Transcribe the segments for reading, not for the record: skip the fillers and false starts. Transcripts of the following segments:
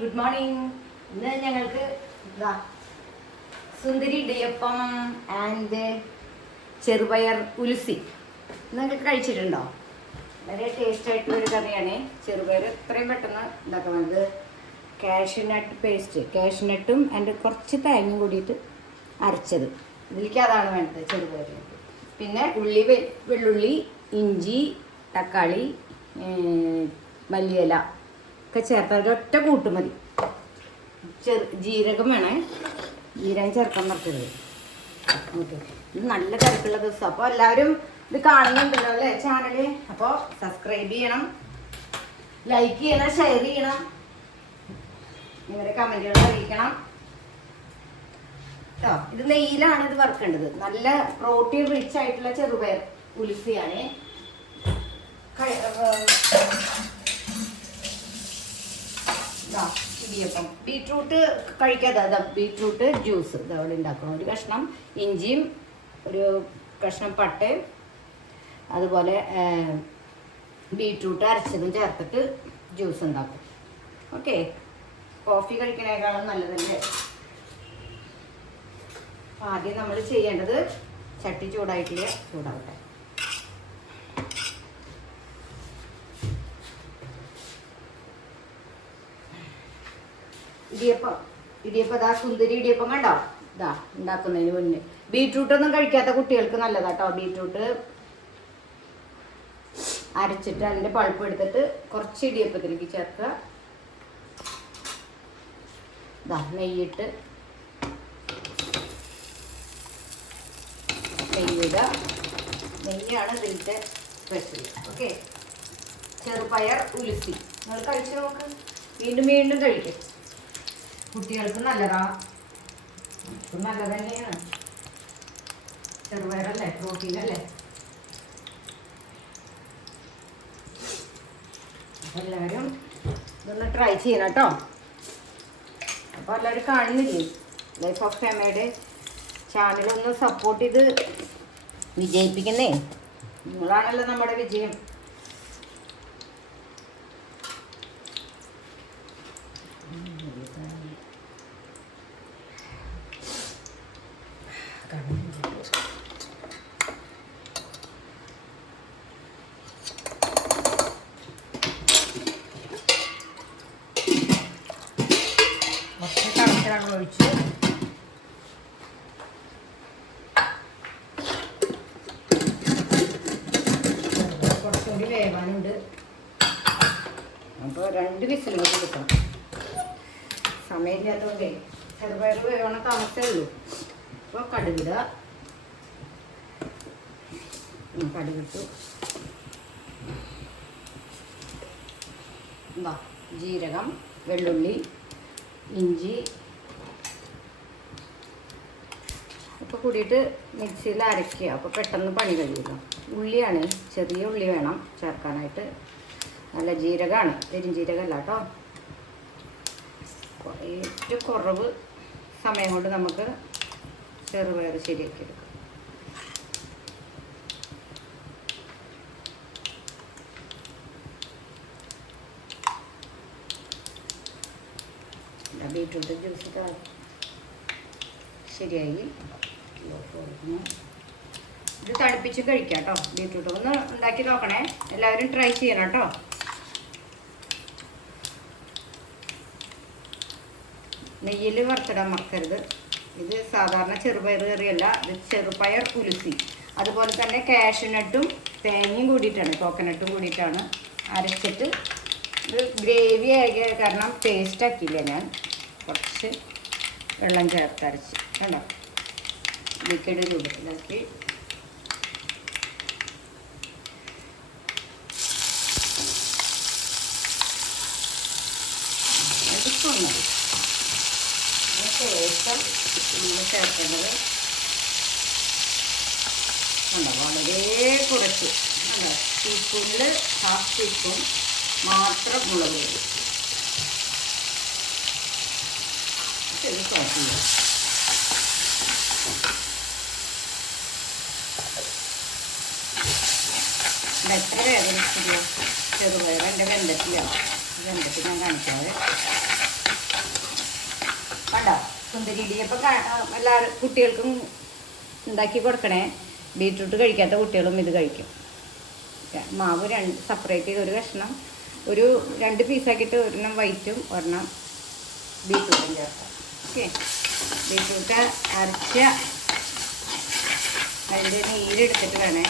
Good morning. ഇന്ന് ഞങ്ങൾക്ക് സുന്ദരി idiyappam and ചെറുപയർ ഉലുസി നിങ്ങൾക്ക് കഴിച്ചിട്ടുണ്ടോ? വളരെ ടേസ്റ്റ് ആയിട്ടുള്ളൊരു കറിയാണ്. ചെറുപയർ എത്രയും പെട്ടെന്ന് ഉണ്ടാക്കുന്നത്. കാഷ്യൂനട്ട് പേസ്റ്റ്, കാഷ്യൂനട്ടും അതിൻ്റെ കുറച്ച് തേങ്ങയും കൂടിയിട്ട് അരച്ചത്, ഇതിലേക്ക് അതാണ് വേണ്ടത് ചെറുപയറിലേക്ക്. പിന്നെ വെള്ളുള്ളി, ഇഞ്ചി, തക്കാളി, മല്ലിയില ഒക്കെ ചേർത്ത ഒരൊറ്റ കൂട്ടുമതി. ജീരകം വേണേ, ജീരകം ചേർക്കാൻ പറ്റരുത്. ഓക്കെ, ഇത് നല്ല തിരക്കുള്ള ദിവസം. അപ്പോൾ എല്ലാവരും ഇത് കാണുന്നുണ്ടല്ലോ അല്ലേ ചാനല്? അപ്പോൾ സബ്സ്ക്രൈബ് ചെയ്യണം, ലൈക്ക് ചെയ്യണം, ഷെയർ ചെയ്യണം, നിങ്ങളുടെ കമൻറ്റുകൾ അറിയിക്കണം കേട്ടോ. ഇത് നെയ്യിലാണ് ഇത് വറുക്കേണ്ടത്. നല്ല പ്രോട്ടീൻ റിച്ച് ആയിട്ടുള്ള ചെറുപയർ ഉലുസിയാണ്. ഇടിയപ്പം ബീട്രൂട്ട് കഴിക്കാതെ ബീട്രൂട്ട് ജ്യൂസ് ഇതവിടെ ഉണ്ടാക്കണം. ഒരു കഷ്ണം ഇഞ്ചിയും ഒരു കഷ്ണം പട്ടയും അതുപോലെ ബീട്രൂട്ട് അരച്ചതും ചേർത്തിട്ട് ജ്യൂസ് ഉണ്ടാക്കും. ഓക്കെ, കോഫി കഴിക്കണേക്കാളും നല്ലതല്ലേ. ആദ്യം നമ്മൾ ചെയ്യേണ്ടത് ചട്ടി ചൂടാവട്ടെ. ഇടിയപ്പം സുന്ദരി ഇടിയപ്പം കണ്ടോ? ഉണ്ടാക്കുന്നതിന് മുന്നേ ബീട്രൂട്ടൊന്നും കഴിക്കാത്ത കുട്ടികൾക്ക് നല്ലതാട്ടോ. ബീട്രൂട്ട് അരച്ചിട്ട് അതിൻ്റെ പൾപ്പ് എടുത്തിട്ട് കുറച്ച് ഇടിയപ്പത്തിലേക്ക് ചേർക്കുക. നെയ്യിട്ട് നെയ്യാണ് ഇതിൻ്റെ സ്പെഷ്യൽ. ഓക്കെ, ചെറുപയർ ഉലുസി നിങ്ങൾ കഴിച്ചു നോക്ക്, വീണ്ടും കഴിക്കും. കുട്ടികൾക്ക് നല്ലതാ, നല്ലത് തന്നെയാണ്. ചെറുപയറല്ലേ, പ്രോട്ടീനല്ലേ. എല്ലാവരും ഇതൊന്ന് ട്രൈ ചെയ്യണം കേട്ടോ. അപ്പോൾ എല്ലാവരും കാണുന്നില്ലേ ലൈഫ് ഓഫ് ഫാമിലിയുടെ ചാനലൊന്ന് സപ്പോർട്ട് ചെയ്ത് വിജയിപ്പിക്കുന്നേ. നിങ്ങളാണല്ലോ നമ്മുടെ വിജയം. ഒഴിച്ചു കുറച്ചുകൂടി വേവാനുണ്ട്. അപ്പോൾ 2 വിസിൽ കൊടുക്കണം. സമയമില്ലാത്തതുകൊണ്ടേ ചെറുപയർ വേവണ താമസമേ ഉള്ളൂ. അപ്പോൾ കടുകിടുക. കടുകിട്ടു. ജീരകം, വെള്ളുള്ളി, ഇഞ്ചി ഒക്കെ കൂടിയിട്ട് മിക്സിയിൽ അരയ്ക്കുക. അപ്പോൾ പെട്ടെന്ന് പണി കഴിയുമല്ലോ. ഉള്ളിയാണ്, ചെറിയ ഉള്ളി വേണം ചേർക്കാനായിട്ട്. നല്ല ജീരകമാണ്, പെരുംജീരകമല്ല കേട്ടോ. ഏറ്റവും കുറവ് സമയം കൊണ്ട് നമുക്ക് ചെറുപയർ ശരിയാക്കി എടുക്കാം. ബീട്രൂട്ട് ജ്യൂസ് ശരിയായി. ഇത് തണുപ്പിച്ച് കഴിക്കാം കേട്ടോ. ബീട്രൂട്ട് ഒന്ന് ഉണ്ടാക്കി നോക്കണേ, എല്ലാവരും ട്രൈ ചെയ്യണം കേട്ടോ. നെയ്യിൽ വറുത്തിടാൻ മറക്കരുത്. ഇത് സാധാരണ ചെറുപയർ കറിയല്ല, ഇത് ചെറുപയർ ഉലുസി. അതുപോലെ തന്നെ കാഷ്യൂനട്ടും തേങ്ങയും കൂടിയിട്ടാണ്, കോക്കനട്ടും കൂടിയിട്ടാണ് അരച്ചിട്ട്. ഇത് ഗ്രേവി ആയ കാരണം പേസ്റ്റ് ആക്കിയില്ല ഞാൻ, കുറച്ച് വെള്ളം ചേർത്ത് അരച്ച് കണ്ടോ, ലിക്വിഡ് രൂപത്തിലാക്കി. മതി. ശേഷം നമ്മൾ ചേർക്കേണ്ടത് കണ്ടോ, വളരെ കുറച്ച് ടീസ്പൂണിൽ 1/2 ടീസ്പൂൺ മാത്രം മുളക് പൊടി. ഇത് സോസ് ചെയ്യാം. എത്ര വേദനിച്ചില്ല ചെറുപയർ എൻ്റെ വെന്തത്തിലാണ്. വെന്തത്തിൽ ഞാൻ കാണിക്കാതെ സുന്ദരി ഇടിയപ്പം എല്ലാവരും കുട്ടികൾക്കും ഉണ്ടാക്കി കൊടുക്കണേ. ബീറ്റ്റൂട്ട് കഴിക്കാത്ത കുട്ടികളും ഇത് കഴിക്കും. മാവ് സെപ്പറേറ്റ് ചെയ്ത് ഒരു കഷ്ണം ഒരു 2 പീസാക്കിയിട്ട് ഒരെണ്ണം വൈറ്റും ഒരെണ്ണം ബീറ്റ്റൂട്ടും ചേർക്കാം. ഓക്കെ, ബീറ്റ്റൂട്ട് അരച്ച അതിൻ്റെ നീരെടുത്തിട്ട് വേണേ.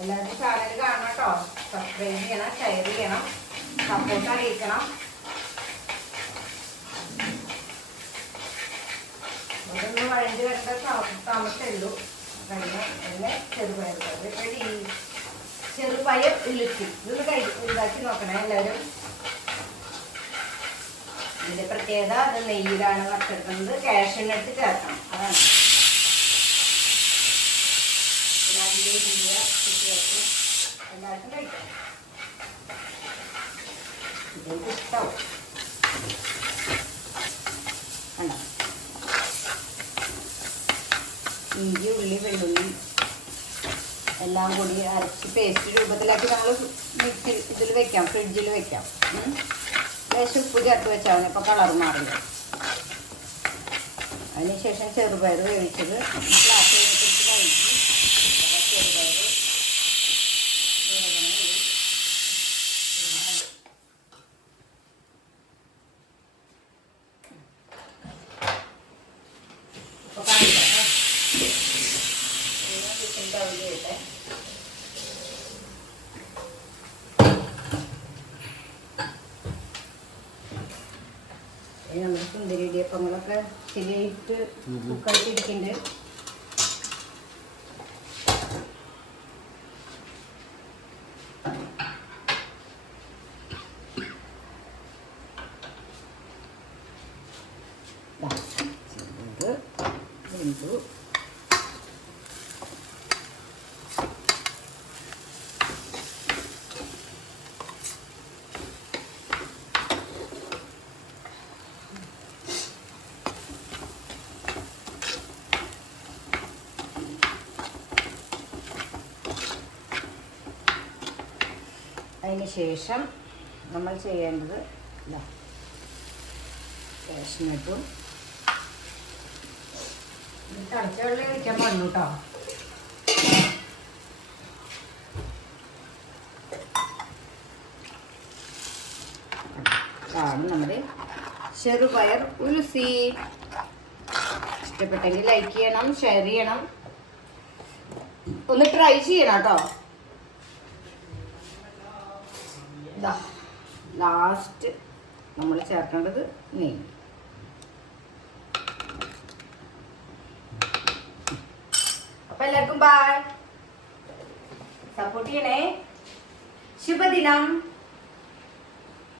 എല്ലാവരും ചാനൽ കാണണം കേട്ടോ. സബ്സ്ക്രൈബ് ചെയ്യണം, ഷെയർ ചെയ്യണം, സപ്പോർട്ട് അറിയിക്കണം. അതൊന്ന് വഴണ്ടി വരേണ്ട താമസമുള്ളൂ. കഴിഞ്ഞ എന്നെ ചെറുപയർ റെഡി. ചെറുപയർ ഉലുക്കി ഇതൊന്ന് ഉണ്ടാക്കി നോക്കണേ എല്ലാവരും. ഇതിൻ്റെ പ്രത്യേകത അത് നെയ്യിലാണ് വറുത്തെടുക്കുന്നത്. കാഷ്യൂനട്ട് ചേർക്കണം, അതാണ്. കുട്ടികൾക്ക് എല്ലാവർക്കും കഴിക്കാം. ഇതെനിക്ക് ഇഷ്ടമാവും. കണ്ടോ, ഇഞ്ചി ഉള്ളി വെള്ളുള്ളി എല്ലാം കൂടി അരച്ച് പേസ്റ്റ് രൂപത്തിലാക്കി നമ്മൾ മിക്സി ഇതിൽ വെക്കാം, ഫ്രിഡ്ജിൽ വെക്കാം. ലേശം ഉപ്പ് ചേർത്ത് വെച്ചാൽ മതി, ഇപ്പോൾ കളർ മാറില്ല. അതിനുശേഷം ചെറുപയർ വേവിച്ചത് ഗ്ലാസ് കഴുകി ചെറുപയർ നമ്മുടെ സുന്ദരി ഇടിയപ്പങ്ങളൊക്കെ ശരിയായിട്ട് കുക്കായിട്ട് ഇരിക്കുന്നുണ്ട്. വെന്തു. അതിന് ശേഷം നമ്മൾ ചെയ്യേണ്ടത് കാഷ്യൂനട്ടും തിളച്ച വെള്ളം ഒഴിക്കാൻ പാടുള്ളൂ കേട്ടോ. ആണ് നമ്മുടെ ചെറുപയർ ഉലുസി. ഇഷ്ടപ്പെട്ടെങ്കിൽ ലൈക്ക് ചെയ്യണം, ഷെയർ ചെയ്യണം, ഒന്ന് ട്രൈ ചെയ്യണം കേട്ടോ. ലാസ്റ്റ് നമ്മൾ ചേർക്കേണ്ടത് നെയ്യ്. അപ്പൊ എല്ലാവർക്കും ബൈ, സപ്പോർട്ട് ചെയ്യണേ. ശുഭദിനം.